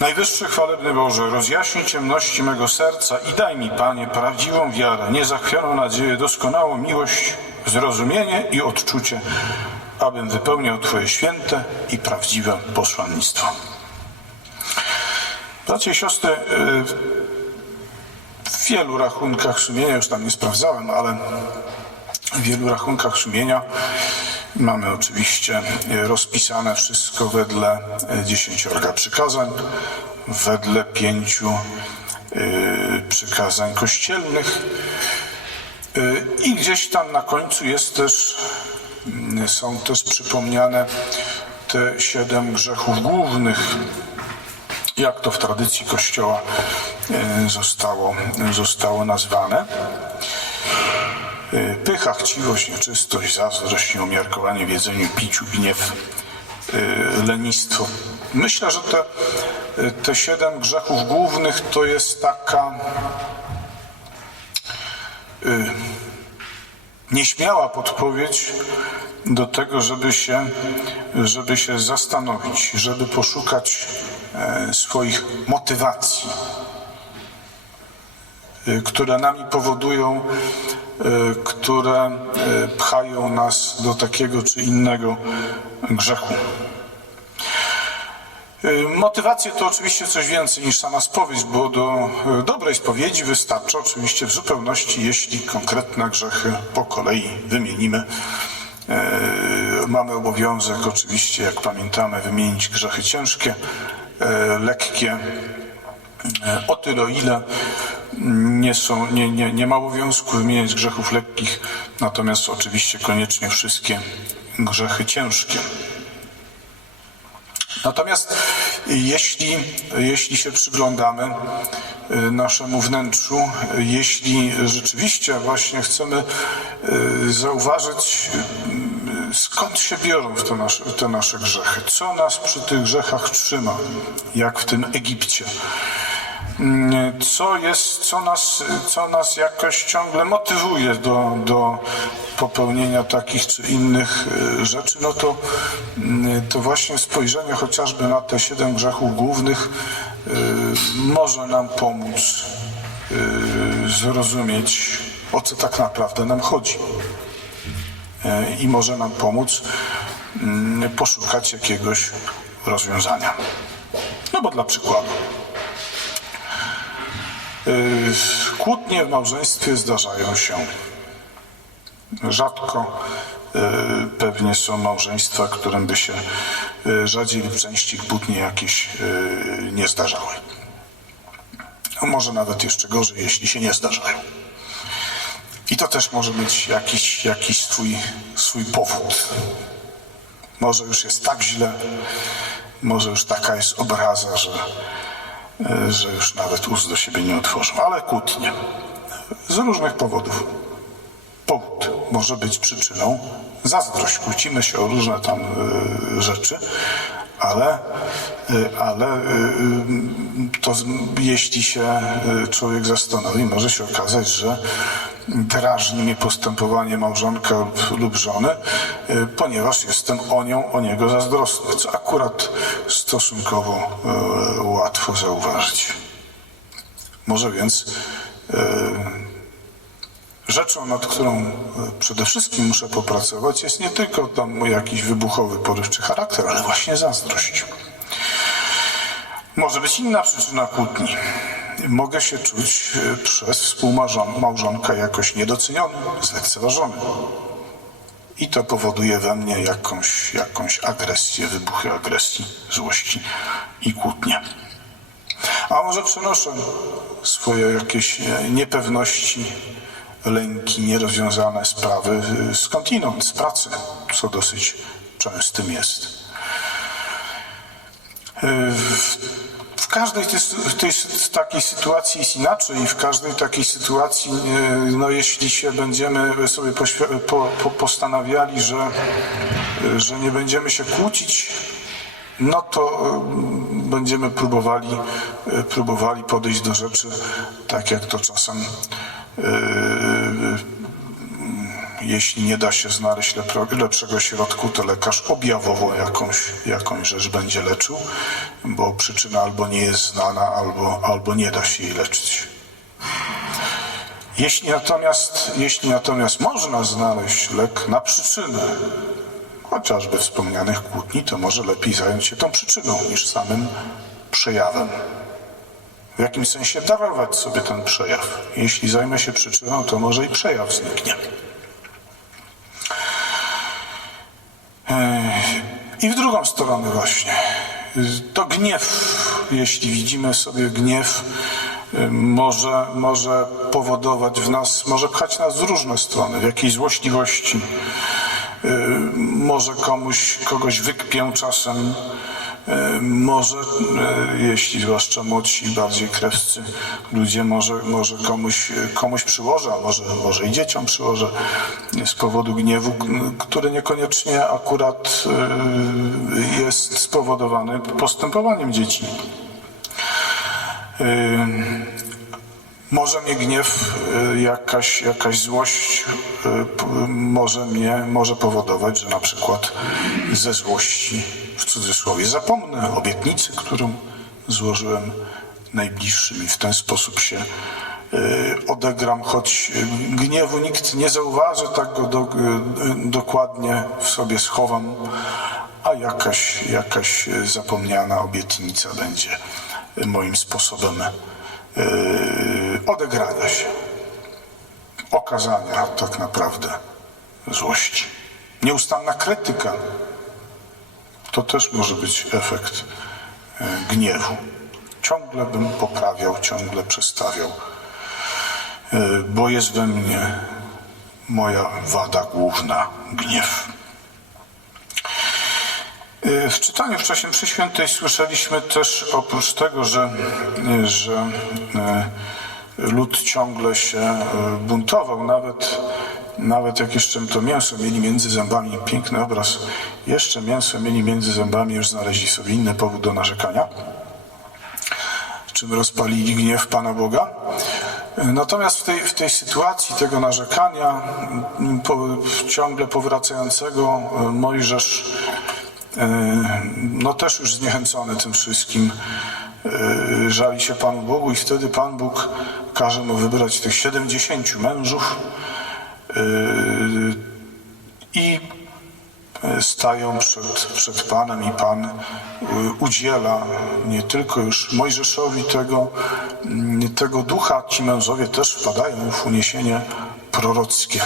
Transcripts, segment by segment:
Najwyższy chwalebny Boże, rozjaśnij ciemności mego serca i daj mi, Panie, prawdziwą wiarę, niezachwianą nadzieję, doskonałą miłość, zrozumienie i odczucie, abym wypełniał Twoje święte i prawdziwe posłannictwo. Bracia i siostry, y, w wielu rachunkach sumienia, już tam nie sprawdzałem, ale w wielu rachunkach sumienia mamy oczywiście y, rozpisane wszystko wedle y, dziesięciorga przykazań, wedle pięciu y, przykazań kościelnych i gdzieś tam na końcu jest też, są też przypomniane te siedem grzechów głównych, jak to w tradycji Kościoła e, zostało, zostało nazwane. E, Pycha, chciwość, nieczystość, zazdrość, nieumiarkowanie w jedzeniu, piciu, gniew, e, lenistwo. Myślę, że te, e, te siedem grzechów głównych to jest taka nieśmiała podpowiedź do tego, żeby się, żeby się zastanowić, żeby poszukać swoich motywacji, które nami powodują, które e, pchają nas do takiego czy innego grzechu. E, Motywacje to oczywiście coś więcej niż sama spowiedź, bo do e, dobrej spowiedzi wystarczy oczywiście w zupełności, jeśli konkretne grzechy po kolei wymienimy. E, Mamy obowiązek oczywiście, jak pamiętamy, wymienić grzechy ciężkie, e, lekkie, e, o tyle o ile nie, są, nie, nie, nie ma obowiązku wymieniać grzechów lekkich, natomiast oczywiście koniecznie wszystkie grzechy ciężkie. Natomiast jeśli, jeśli się przyglądamy y, naszemu wnętrzu, y, jeśli rzeczywiście właśnie chcemy y, zauważyć, skąd się biorą te nasze, te nasze grzechy, co nas przy tych grzechach trzyma, jak w tym Egipcie, co jest, co nas, co nas jakoś ciągle motywuje do, do popełnienia takich czy innych y, rzeczy, no to, mm, to właśnie spojrzenie chociażby na te siedem grzechów głównych y, może nam pomóc y, zrozumieć, o co tak naprawdę nam chodzi. I może nam pomóc mm, poszukać jakiegoś rozwiązania. No bo dla przykładu. Y, Kłótnie w małżeństwie zdarzają się. Rzadko y, pewnie są małżeństwa, którym by się y, rzadziej lub częściej kłótnie jakieś nie zdarzały. A może nawet jeszcze gorzej, jeśli się nie zdarzają. I to też może mieć jakiś, jakiś swój, swój powód. Może już jest tak źle, może już taka jest obraza, że, że już nawet ust do siebie nie otworzą, ale kłótnie. Z różnych powodów. Powód może być przyczyną zazdrość. Kłócimy się o różne tam e, rzeczy, ale, e, ale e, to jeśli się człowiek zastanowi, może się okazać, że drażni mnie postępowanie małżonka lub, żony, e, ponieważ jestem o nią, o niego zazdrosny, co akurat stosunkowo e, łatwo zauważyć. Może więc e, Rzeczą, nad którą przede wszystkim muszę popracować, jest nie tylko tam mój jakiś wybuchowy, porywczy charakter, ale właśnie zazdrość. Może być inna przyczyna kłótni. Mogę się czuć e, przez współmałżonka jakoś niedoceniony, zlekceważony. I to powoduje we mnie jakąś, jakąś agresję, wybuchy agresji, złości i kłótnie. A może przenoszę swoje jakieś e, niepewności, lęki, nierozwiązane sprawy y, skądinąd, z pracy, co dosyć częstym jest. Każdej tej, tej takiej sytuacji jest inaczej i w każdej takiej sytuacji, y, no jeśli się będziemy sobie po, po, postanawiali, że, y, że nie będziemy się kłócić, no to y, będziemy próbowali, próbowali podejść do rzeczy tak, jak to czasem jeśli nie da się znaleźć lepszego środku, to lekarz objawowo jakąś, jakąś rzecz będzie leczył, bo przyczyna albo nie jest znana, albo, albo nie da się jej leczyć. Jeśli natomiast, jeśli natomiast można znaleźć lek na przyczynę, chociażby wspomnianych kłótni, to może lepiej zająć się tą przyczyną niż samym przejawem. W jakimś sensie darować sobie ten przejaw. Jeśli zajmę się przyczyną, to może i przejaw zniknie. I w drugą stronę właśnie. To gniew, jeśli widzimy sobie gniew, może, może powodować w nas, może pchać nas w różne strony, w jakiejś złośliwości. Może komuś, kogoś wykpię czasem, może, y, jeśli zwłaszcza młodsi, bardziej krewscy ludzie, może, może komuś, komuś przyłożę, a może, może i dzieciom przyłożę z powodu gniewu, który niekoniecznie akurat y, jest spowodowany postępowaniem dzieci. Może mnie gniew, jakaś, jakaś złość może mnie może powodować, że na przykład ze złości w cudzysłowie zapomnę obietnicy, którą złożyłem najbliższym i w ten sposób się y, odegram, choć y, gniewu nikt nie zauważy, tak go do, y, dokładnie w sobie schowam, a jakaś, jakaś zapomniana obietnica będzie moim sposobem odegrania się, okazania tak naprawdę złości. Nieustanna krytyka to też może być efekt yy, gniewu. Ciągle bym poprawiał, ciągle przestawiał, yy, bo jest we mnie moja wada główna gniew. Y, W czytaniu w czasie mszy świętej słyszeliśmy też oprócz tego, że, że lud ciągle się buntował, nawet, nawet jak jeszcze to mięso mieli między zębami, piękny obraz, jeszcze mięso mieli między zębami, już znaleźli sobie inny powód do narzekania, czym rozpalili gniew Pana Boga. Natomiast w tej, w tej sytuacji tego narzekania, po, ciągle powracającego, Mojżesz E, no też już zniechęcony tym wszystkim, e, żali się Panu Bogu i wtedy Pan Bóg każe mu wybrać tych 70 mężów i stają przed, przed Panem i Pan e, udziela nie tylko już Mojżeszowi tego, m, tego ducha, ci mężowie też wpadają w uniesienie prorockie.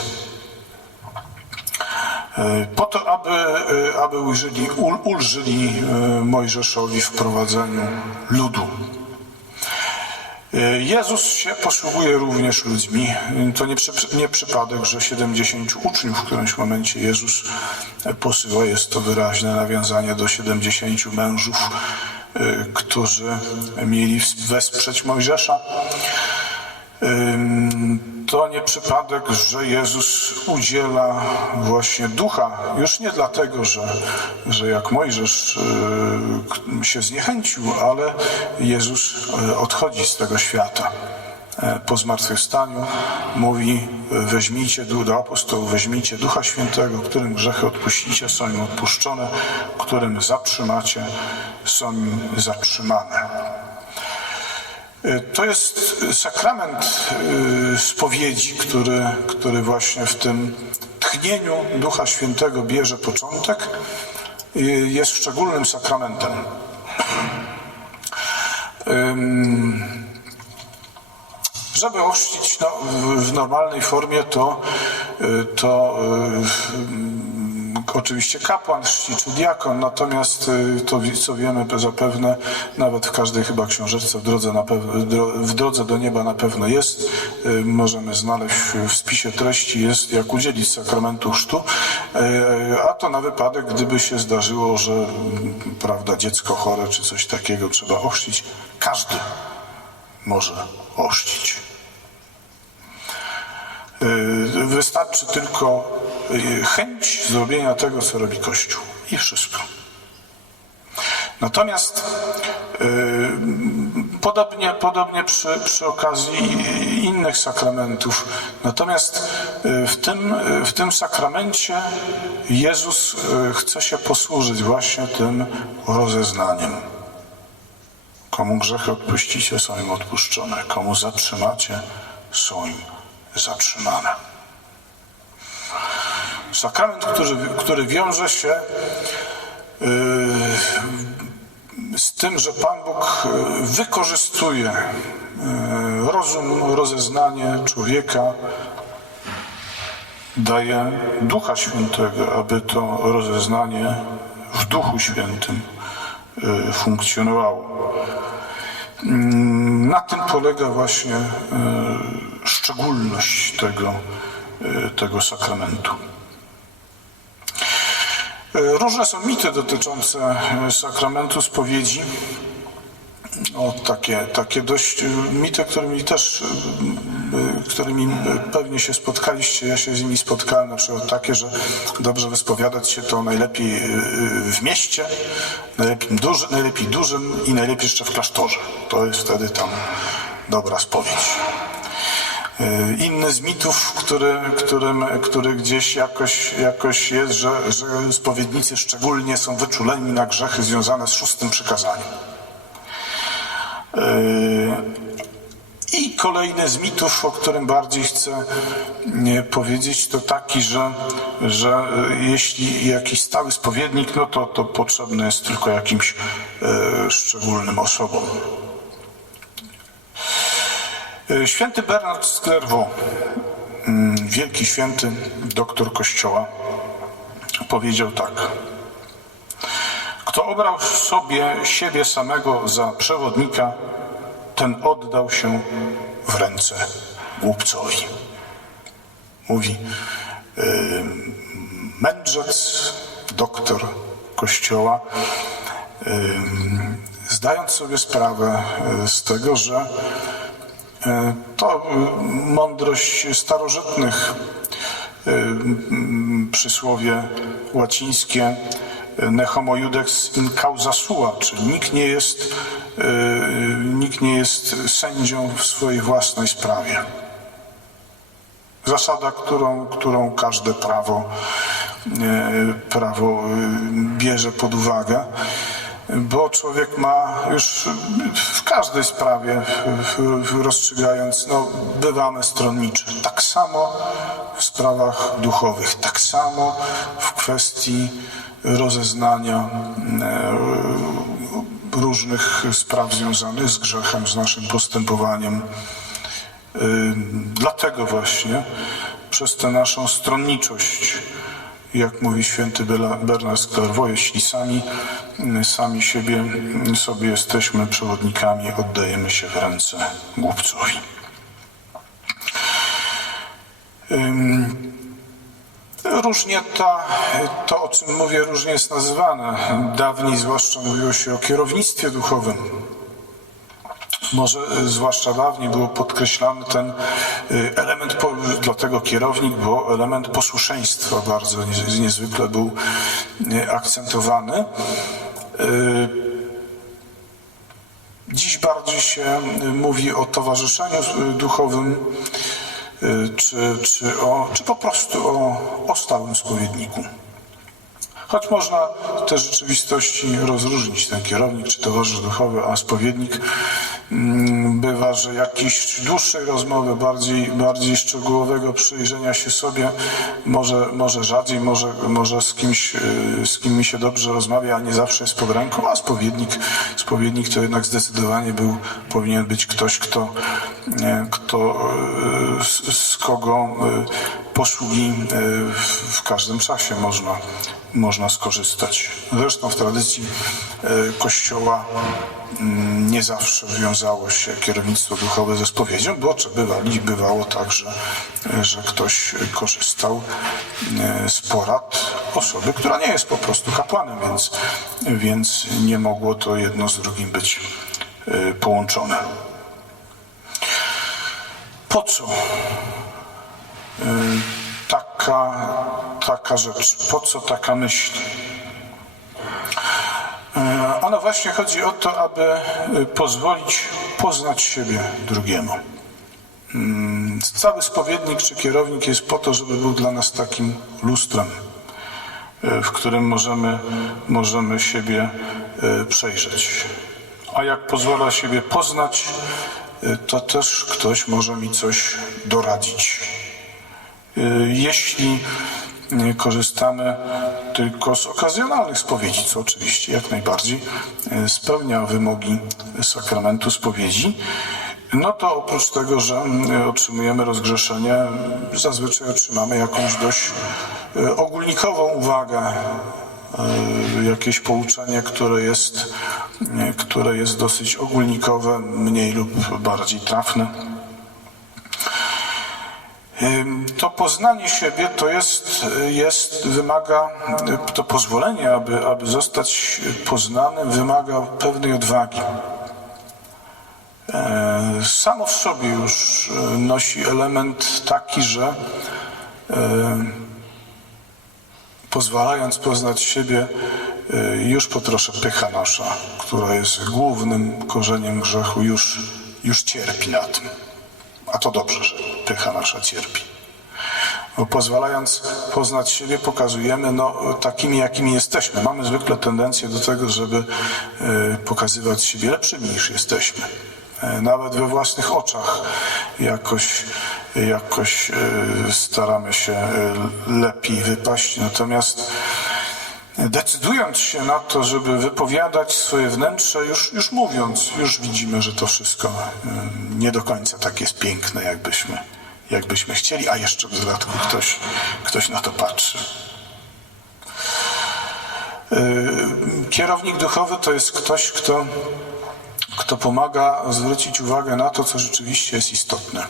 E, Po to, aby, aby ulżyli, ul, ulżyli Mojżeszowi w prowadzeniu ludu. E, Jezus się posługuje również ludźmi. E, To nie, przy, nie przypadek, że 70 uczniów w którymś momencie Jezus posyła. Jest to wyraźne nawiązanie do 70 mężów, e, którzy mieli wesprzeć Mojżesza. To nie przypadek, że Jezus udziela właśnie ducha, już nie dlatego, że, że jak Mojżesz y, się zniechęcił, ale Jezus y, odchodzi z tego świata. E, Po zmartwychwstaniu mówi, weźmijcie du- do apostołów, weźmijcie Ducha Świętego, którym grzechy odpuścicie, są im odpuszczone, którym zatrzymacie, są im zatrzymane. To jest sakrament spowiedzi, który, który właśnie w tym tchnieniu Ducha Świętego bierze początek. Y, Jest szczególnym sakramentem. Żeby ochrzcić no, w, w normalnej formie, to, y, to y, oczywiście kapłan chrzci czy diakon, natomiast y, to co wiemy zapewne, nawet w każdej chyba książeczce w drodze, na pew- dro- w drodze do nieba na pewno jest, y, możemy znaleźć w spisie treści jest jak udzielić sakramentu chrztu, y, a to na wypadek, gdyby się zdarzyło, że mm, prawda, dziecko chore czy coś takiego trzeba ochrzcić, każdy może ochrzcić. Wystarczy tylko chęć zrobienia tego, co robi Kościół. I wszystko. Natomiast y, Podobnie, podobnie przy, przy okazji innych sakramentów. Natomiast y, w tym, w tym sakramencie Jezus y, chce się posłużyć właśnie tym rozeznaniem. Komu grzechy odpuścicie, są im odpuszczone. Komu zatrzymacie, są im zatrzymane. Sakrament, który, który wiąże się yy, z tym, że Pan Bóg yy, wykorzystuje yy, rozum, rozeznanie człowieka, daje Ducha Świętego, aby to rozeznanie w Duchu Świętym funkcjonowało. Mm, Na tym polega właśnie szczególność tego, tego sakramentu. E, Różne są mity dotyczące e, sakramentu spowiedzi. O, takie, takie dość e, mity, którymi też, którymi pewnie się spotkaliście. Ja się z nimi spotkałem, na przykład takie, że dobrze wyspowiadać się to najlepiej w mieście, najlepiej, duży, najlepiej dużym i najlepiej jeszcze w klasztorze. To jest wtedy tam dobra spowiedź. E, Inny z mitów, który, którym, który gdzieś jakoś, jakoś jest, że, że spowiednicy szczególnie są wyczuleni na grzechy związane z szóstym przykazaniem. E, I kolejny z mitów, o którym bardziej chcę powiedzieć, to taki, że, że e, jeśli jakiś stały spowiednik, no to, to potrzebny jest tylko jakimś szczególnym osobom. E, Święty Bernard z Clairvaux, mm, wielki święty doktor Kościoła, powiedział tak. Kto obrał sobie siebie samego za przewodnika, ten oddał się w ręce głupcowi. Mówi yy, mędrzec, doktor Kościoła, yy, zdając sobie sprawę z tego, że To y, mądrość starożytnych, mm, przysłowie łacińskie ne homo judex in causa sua, czyli nikt nie jest, nikt nie jest sędzią w swojej własnej sprawie. Zasada, którą, którą każde prawo, e, prawo bierze pod uwagę bo człowiek ma już w każdej sprawie rozstrzygając, no, bywamy stronniczy. Tak samo w sprawach duchowych, tak samo w kwestii rozeznania e, różnych spraw związanych z grzechem, z naszym postępowaniem. Y, Dlatego właśnie przez tę naszą stronniczość, jak mówi święty Bernard z Clairvaux, jeśli sami, sami siebie, sobie jesteśmy przewodnikami, oddajemy się w ręce głupcowi. Różnie ta, to, o czym mówię, różnie jest nazywane. Dawniej zwłaszcza mówiło się o kierownictwie duchowym. Może y, zwłaszcza dawniej było podkreślany ten y, element, dlatego kierownik, bo element posłuszeństwa bardzo niez- niezwykle był y, akcentowany. Dziś bardziej się mówi o towarzyszeniu duchowym, czy, czy, o, czy po prostu o, o stałym spowiedniku. Choć można. W tej rzeczywistości rozróżnić. Ten kierownik czy towarzysz duchowy, a spowiednik mm, bywa, że jakiejś dłuższej rozmowy, bardziej, bardziej szczegółowego przyjrzenia się sobie, może, może rzadziej, może, może z kimś, y, z kim mi się dobrze rozmawia, a nie zawsze jest pod ręką, a spowiednik, spowiednik to jednak zdecydowanie był, powinien być ktoś, kto, kto y, z, z kogo y, posługi w każdym czasie można, można skorzystać. Zresztą w tradycji y, Kościoła mm, nie zawsze wiązało się kierownictwo duchowe ze spowiedzią, bo bywali, bywało tak, że, że ktoś korzystał y, z porad osoby, która nie jest po prostu kapłanem, więc, więc nie mogło to jedno z drugim być y, połączone. Po co taka, taka rzecz? Po co taka myśl? E, Ono właśnie chodzi o to, aby e, pozwolić poznać siebie drugiemu. Mm, Cały spowiednik czy kierownik jest po to, żeby był dla nas takim lustrem, e, w którym możemy, możemy siebie e, przejrzeć. A jak pozwala siebie poznać, e, to też ktoś może mi coś doradzić. E, Jeśli korzystamy tylko z okazjonalnych spowiedzi, co oczywiście jak najbardziej e, spełnia wymogi sakramentu spowiedzi, no to oprócz tego, że e, otrzymujemy rozgrzeszenie, zazwyczaj otrzymamy jakąś dość e, ogólnikową uwagę, e, jakieś pouczenie, które jest, które jest dosyć ogólnikowe, mniej lub bardziej trafne. To poznanie siebie to jest, jest wymaga, to pozwolenie, aby, aby zostać poznanym, wymaga pewnej odwagi. E, Samo w sobie już e, nosi element taki, że e, pozwalając poznać siebie, już po trosze pycha nasza, która jest głównym korzeniem grzechu, już, już cierpi na tym. A to dobrze, że pycha nasza cierpi. Bo pozwalając poznać siebie, pokazujemy no, takimi, jakimi jesteśmy. Mamy zwykle tendencję do tego, żeby e, pokazywać siebie lepszymi niż jesteśmy. E, Nawet we własnych oczach jakoś, jakoś e, staramy się e, lepiej wypaść. Natomiast Decydując się na to, żeby wypowiadać swoje wnętrze, już, już mówiąc, już widzimy, że to wszystko y, nie do końca tak jest piękne, jakbyśmy, jakbyśmy chcieli, a jeszcze w dodatku ktoś, ktoś na to patrzy. Y, Kierownik duchowy to jest ktoś, kto, kto pomaga zwrócić uwagę na to, co rzeczywiście jest istotne.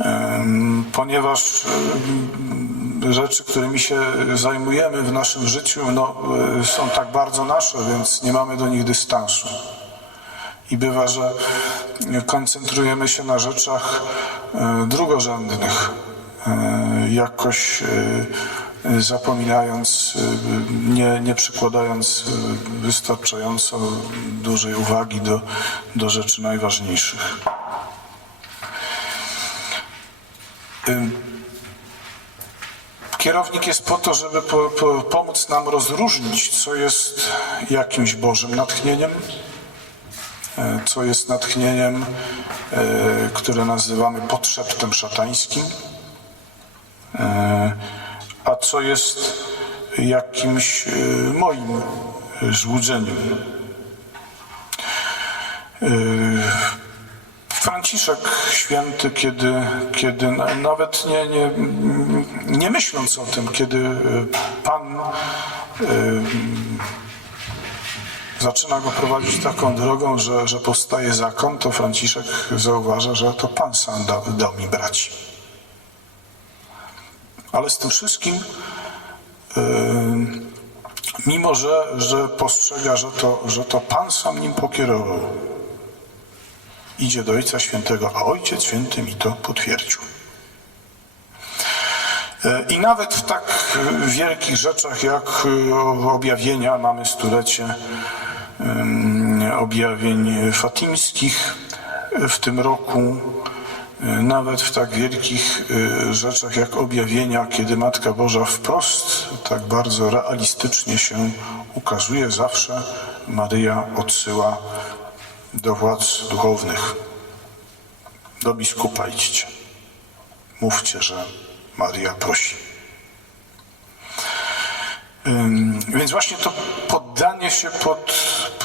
Ym, Ponieważ rzeczy, którymi się zajmujemy w naszym życiu, no, y, są tak bardzo nasze, więc nie mamy do nich dystansu. I bywa, że koncentrujemy się na rzeczach y, drugorzędnych, y, jakoś zapominając, nie, nie przykładając wystarczająco dużej uwagi do, do rzeczy najważniejszych. Kierownik jest po to, żeby po, po, pomóc nam rozróżnić, co jest jakimś Bożym natchnieniem, e, co jest natchnieniem, e, które nazywamy podszeptem szatańskim, e, a co jest jakimś moim złudzeniem. E, Franciszek święty, kiedy, kiedy na- nawet nie, nie, nie myśląc o tym, kiedy y, Pan y, zaczyna go prowadzić taką drogą, że, że powstaje zakon, to Franciszek zauważa, że to Pan sam dał, dał mi braci. Ale z tym wszystkim, y, mimo że, że postrzega, że to, że to Pan sam nim pokierował, idzie do Ojca Świętego, a Ojciec Święty mi to potwierdził. E, I nawet w tak e, wielkich rzeczach jak e, objawienia, mamy stulecie objawień fatimskich w tym roku, e, nawet w tak wielkich e, rzeczach jak objawienia, kiedy Matka Boża wprost, tak bardzo realistycznie się ukazuje, zawsze Maryja odsyła do władz duchownych, do biskupa idźcie. Mówcie, że Maria prosi. Więc właśnie to poddanie się pod,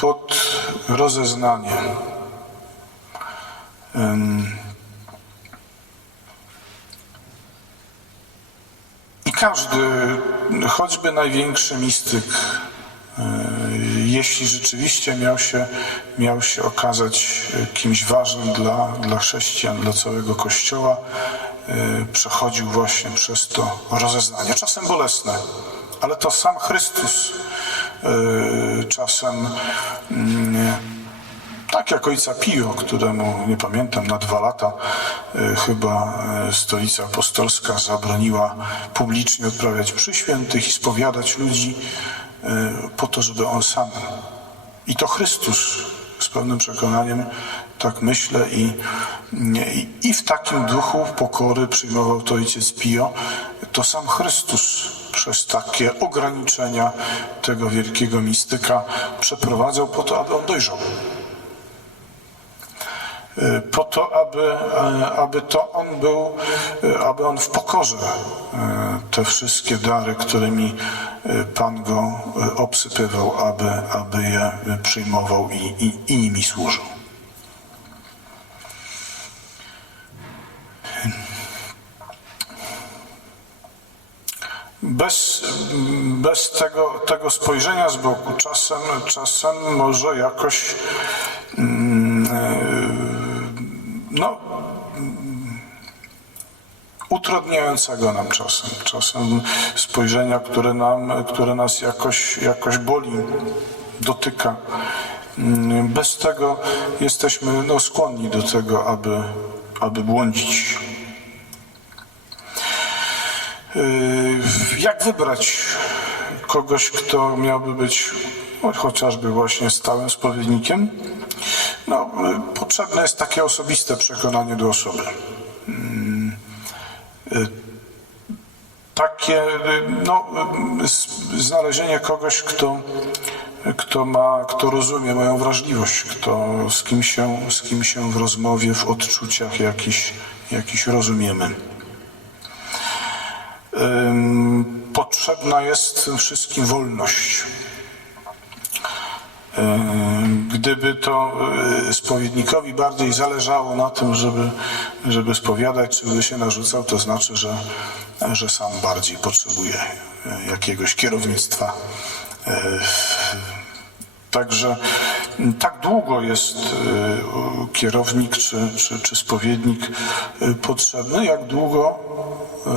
pod rozeznanie. I każdy, choćby największy mistyk, e, jeśli rzeczywiście miał się, miał się okazać e, kimś ważnym dla, dla chrześcijan, dla całego Kościoła, e, przechodził właśnie przez to rozeznanie, czasem bolesne, ale to sam Chrystus e, czasem mm, tak jak ojca Pio, któremu, nie pamiętam, na dwa lata chyba stolica apostolska zabroniła publicznie odprawiać przy świętych i spowiadać ludzi, po to, żeby on sam i to Chrystus z pewnym przekonaniem, tak myślę, i, i, i w takim duchu pokory przyjmował to ojciec Pio, to sam Chrystus przez takie ograniczenia tego wielkiego mistyka przeprowadzał po to, aby on dojrzał. Y, Po to, aby, e, aby to on był, e, aby on w pokorze te wszystkie dary, którymi Pan go obsypywał, aby, aby je przyjmował i, i, i nimi służył. Bez, bez tego, tego spojrzenia z boku czasem, czasem może jakoś mm, utrudniającego nam czasem, czasem spojrzenia, które, nam, które nas jakoś, jakoś boli, dotyka. Mm, Bez tego jesteśmy no, skłonni do tego, aby, aby błądzić. Yy, Jak wybrać kogoś, kto miałby być chociażby właśnie stałym spowiednikiem? No, potrzebne jest takie osobiste przekonanie do osoby. Mm, yy, Takie no, znalezienie kogoś, kto, kto, ma, kto rozumie moją wrażliwość, kto, z, kim się, z kim się w rozmowie, w odczuciach jakiś, jakiś rozumiemy. Potrzebna jest wszystkim wolność. Gdyby to y, spowiednikowi bardziej zależało na tym, żeby, żeby spowiadać, czy by się narzucał, to znaczy, że, że sam bardziej potrzebuje y, jakiegoś kierownictwa. Y, Także tak długo jest kierownik czy, czy, czy spowiednik potrzebny, jak długo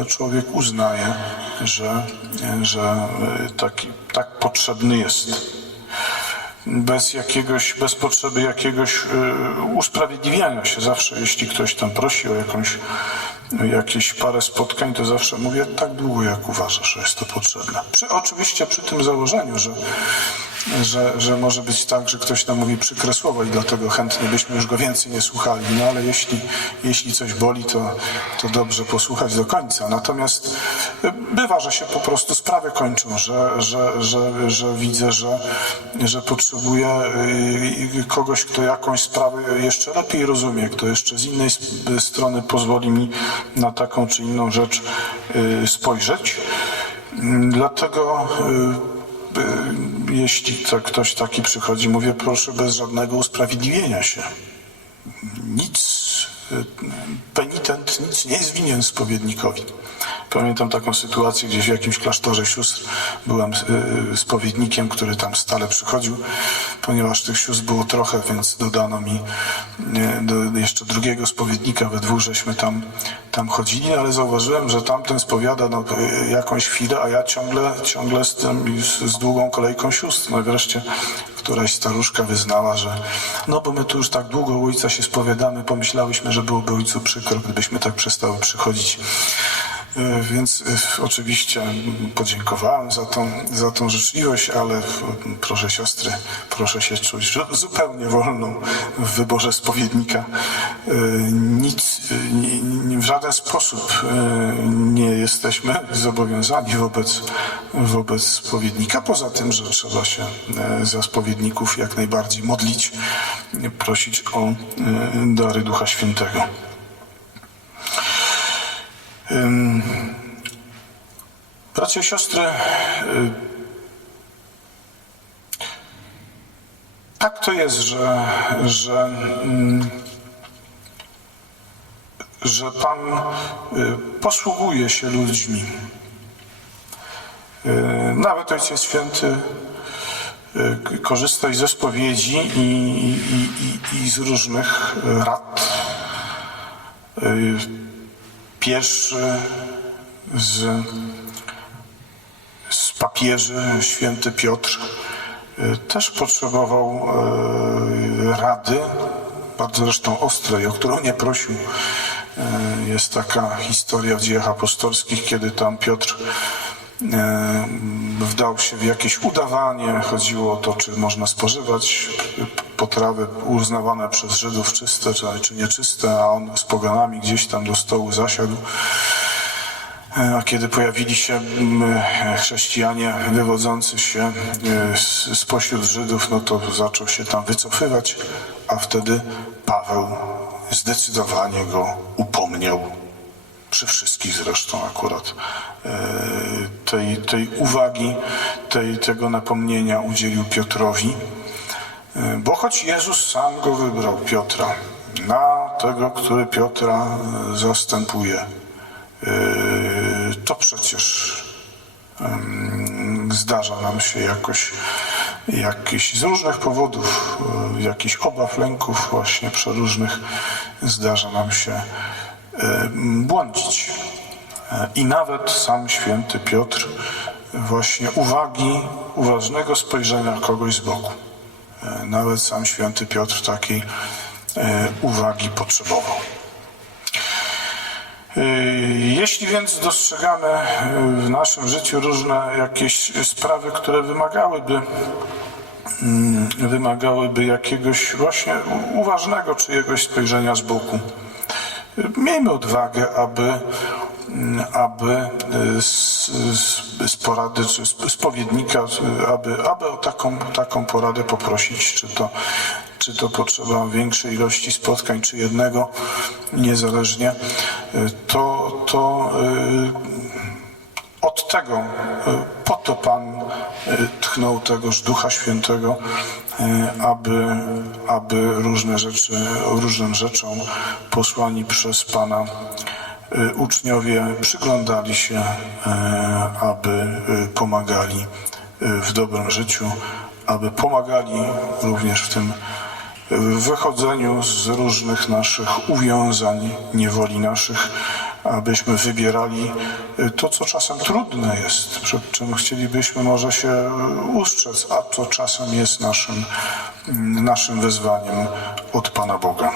człowiek uznaje, że, że taki, tak potrzebny jest. Bez jakiegoś, bez potrzeby jakiegoś y, usprawiedliwiania się. Zawsze jeśli ktoś tam prosi o jakąś, jakieś parę spotkań, to zawsze mówię tak długo, jak uważasz, że jest to potrzebne. Przy, oczywiście przy tym założeniu, że, że, że może być tak, że ktoś nam mówi przykre słowo i dlatego chętnie byśmy już go więcej nie słuchali. No ale jeśli, jeśli coś boli, to, to dobrze posłuchać do końca. Natomiast y, bywa, że się po prostu sprawy kończą, że, że, że, że widzę, że, że potrzebuję y, kogoś, kto jakąś sprawę jeszcze lepiej rozumie, kto jeszcze z innej strony pozwoli mi na taką czy inną rzecz y, spojrzeć. Dlatego y, y, jeśli to ktoś taki przychodzi, mówię proszę bez żadnego usprawiedliwienia się. Nic, y, penitent nic nie jest winien spowiednikowi. Pamiętam taką sytuację, gdzieś w jakimś klasztorze sióstr byłem y, spowiednikiem, który tam stale przychodził, ponieważ tych sióstr było trochę, więc dodano mi y, do jeszcze drugiego spowiednika, we dwóch żeśmy tam, tam chodzili, ale zauważyłem, że tamten spowiada no, y, jakąś chwilę, a ja ciągle, ciągle z, tym, z, z długą kolejką sióstr. No i wreszcie któraś staruszka wyznała, że no bo my tu już tak długo u ojca się spowiadamy, pomyślałyśmy, że byłoby ojcu przykro, gdybyśmy tak przestały przychodzić. E, Więc e, oczywiście podziękowałem za tą, za tą życzliwość, ale w- proszę siostry, proszę się czuć zupełnie wolną w wyborze spowiednika. E, Nic, e, w żaden sposób e, nie jesteśmy zobowiązani wobec, wobec spowiednika, poza tym, że trzeba się e, za spowiedników jak najbardziej modlić, prosić o e, dary Ducha Świętego. Bracia i siostry, tak to jest, że, że, że Pan y, posługuje się ludźmi. Y, Nawet Ojciec Święty y, korzysta i ze spowiedzi i, i, i, i z różnych rad. Pierwszy z, z papieży, święty Piotr, y, też potrzebował y, rady, bardzo zresztą ostrej, o którą nie prosił. Y, Jest taka historia w dziejach apostolskich, kiedy tam Piotr wdał się w jakieś udawanie. Chodziło o to, czy można spożywać potrawy uznawane przez Żydów czyste, czy, czy nieczyste, a on z poganami gdzieś tam do stołu zasiadł. A kiedy pojawili się mm, chrześcijanie wywodzący się e, spośród Żydów, no to zaczął się tam wycofywać, a wtedy Paweł zdecydowanie go upomniał. Przy wszystkich zresztą akurat e, tej, tej uwagi, tej, tego napomnienia udzielił Piotrowi. E, Bo choć Jezus sam go wybrał, Piotra, na tego, który Piotra e, zastępuje, Yy, to przecież zdarza nam się jakoś, jakiś z różnych powodów, jakichś obaw, lęków właśnie przeróżnych zdarza nam się błądzić. I nawet sam święty Piotr właśnie uwagi, uważnego spojrzenia kogoś z boku. Yy, Nawet sam święty Piotr takiej yy, uwagi potrzebował. Y, Jeśli więc dostrzegamy w naszym życiu różne jakieś sprawy, które wymagałyby, mm, wymagałyby jakiegoś właśnie uważnego czyjegoś spojrzenia z boku, miejmy odwagę, aby, aby y, z, z, z porady czy spowiednika, y, aby, aby o taką, taką poradę poprosić, czy to, czy to potrzeba większej ilości spotkań, czy jednego, niezależnie, y, to, to y, od tego, y, po to Pan y, tchnął tegoż Ducha Świętego, y, aby, aby różne rzeczy, różnym rzeczom posłani przez Pana uczniowie przyglądali się, aby pomagali w dobrym życiu, aby pomagali również w tym w wychodzeniu z różnych naszych uwiązań, niewoli naszych, abyśmy wybierali y, to, co czasem trudne jest, przed czym chcielibyśmy może się y, ustrzec, a to czasem jest naszym, mm, naszym wezwaniem od Pana Boga.